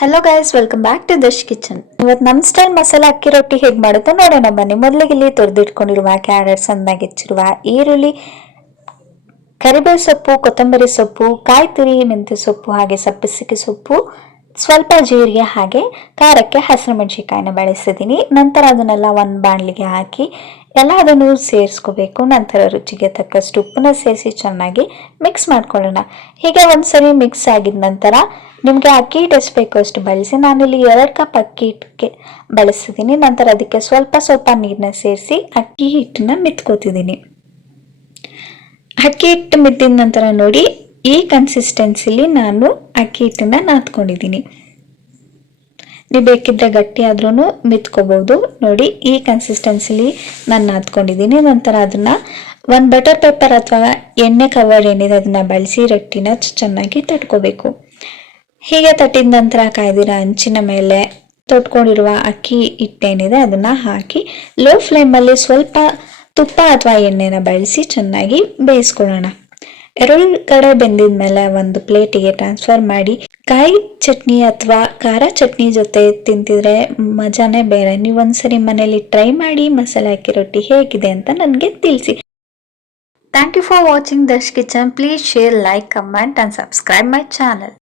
Hello guys, welcome back to Dash Kitchen. ಇವತ್ತು ನಮ್ಮ style ಮಸಾಲೆ ಅಕ್ಕಿ ರೊಟ್ಟಿ ಹೇಗೆ ಮಾಡುತ್ತೋ ನೋಡೋಣ ಬನ್ನಿ. ಮೊದಲಿಗೆ ಇಲ್ಲಿ ತೊಳೆದಿಟ್ಕೊಂಡಿರುವ ಕ್ಯಾರೆಟ್, ಸಣ್ಣದಾಗಿ ಹೆಚ್ಚಿರುವ ಈರುಳ್ಳಿ, ಕರಿಬೇವು ಸೊಪ್ಪು, ಕೊತ್ತಂಬರಿ ಸೊಪ್ಪು, ಕಾಯಿ ತುರಿ, ಮೆಂತ್ಯ ಸೊಪ್ಪು, ಹಾಗೆ ಸಬ್ಬಸಿಗೆ ಸೊಪ್ಪು, ಸ್ವಲ್ಪ ಜೀರಿಗೆ, ಹಾಗೆ ಖಾರಕ್ಕೆ ಹಸಿರು ಮೆಣಸಿನಕಾಯಿನ ಬಳಸಿದ್ದೀನಿ. ನಂತರ ಅದನ್ನೆಲ್ಲ ಒಂದು ಬಾಣಲಿಗೆ ಹಾಕಿ ಎಲ್ಲ ಅದನ್ನು ಸೇರಿಸ್ಕೋಬೇಕು. ನಂತರ ರುಚಿಗೆ ತಕ್ಕಷ್ಟು ಉಪ್ಪನ್ನ ಸೇರಿಸಿ ಚೆನ್ನಾಗಿ ಮಿಕ್ಸ್ ಮಾಡ್ಕೊಳ್ಳೋಣ. ಹೀಗೆ ಒಂದ್ಸರಿ ಮಿಕ್ಸ್ ಆಗಿದ ನಂತರ ನಿಮಗೆ ಅಕ್ಕಿ ಹಿಟ್ಟು ಎಷ್ಟು ಬೇಕೋ ಅಷ್ಟು ಬಳಸಿ. ನಾನಿಲ್ಲಿ 2 ಕಪ್ ಅಕ್ಕಿ ಹಿಟ್ಟಿಗೆ ಬಳಸಿದ್ದೀನಿ. ನಂತರ ಅದಕ್ಕೆ ಸ್ವಲ್ಪ ಸ್ವಲ್ಪ ನೀರನ್ನ ಸೇರಿಸಿ ಅಕ್ಕಿ ಹಿಟ್ಟನ್ನ ಮಿತ್ಕೋತಿದ್ದೀನಿ. ಅಕ್ಕಿ ಹಿಟ್ಟು ಮಿದ್ದಿದ ನಂತರ ನೋಡಿ, ಈ ಕನ್ಸಿಸ್ಟೆನ್ಸಿಲಿ ನಾನು ಅಕ್ಕಿ ಹಿಟ್ಟನ್ನ ನಾದ್ಕೊಂಡಿದ್ದೀನಿ. ನೀವು ಬೇಕಿದ್ರೆ ಗಟ್ಟಿ ಆದ್ರೂ ಮಿತ್ಕೋಬಹುದು. ನೋಡಿ, ಈ ಕನ್ಸಿಸ್ಟೆನ್ಸಿಲಿ ನಾನು ನಾದ್ಕೊಂಡಿದ್ದೀನಿ. ನಂತರ ಅದನ್ನ ಒಂದು ಬಟರ್ ಪೇಪರ್ ಅಥವಾ ಎಣ್ಣೆ ಕವರ್ ಏನಿದೆ ಅದನ್ನ ಬಳಸಿ ರೊಟ್ಟಿನ ಚೆನ್ನಾಗಿ ತಟ್ಕೋಬೇಕು. ಹೀಗೆ ತಟ್ಟಿದ ನಂತರ ಕಾಯ್ದಿರೋ ಹಂಚಿನ ಮೇಲೆ ತೊಟ್ಕೊಂಡಿರುವ ಅಕ್ಕಿ ಹಿಟ್ಟೇನಿದೆ ಅದನ್ನ ಹಾಕಿ ಲೋ ಫ್ಲೇಮಲ್ಲಿ ಸ್ವಲ್ಪ ತುಪ್ಪ ಅಥವಾ ಎಣ್ಣೆನ ಬಳಸಿ ಚೆನ್ನಾಗಿ ಬೇಯಿಸ್ಕೊಳ್ಳೋಣ. 2 ಕಡೆ ಬೆಂದಿದ ಮೇಲೆ ಒಂದು ಪ್ಲೇಟಿಗೆ ಟ್ರಾನ್ಸ್ಫರ್ ಮಾಡಿ ಕಾಯಿ ಚಟ್ನಿ ಅಥವಾ ಖಾರ ಚಟ್ನಿ ಜೊತೆ ತಿಂತಿದ್ರೆ ಮಜಾನೇ ಬೇರೆ. ನೀವು ಒಂದ್ಸರಿ ಮನೇಲಿ ಟ್ರೈ ಮಾಡಿ ಮಸಾಲೆ ಅಕ್ಕಿ ರೊಟ್ಟಿ ಹೇಗಿದೆ ಅಂತ ನನಗೆ ತಿಳಿಸಿ. Thank you for watching Dash Kitchen. Please share, like, comment and subscribe my channel.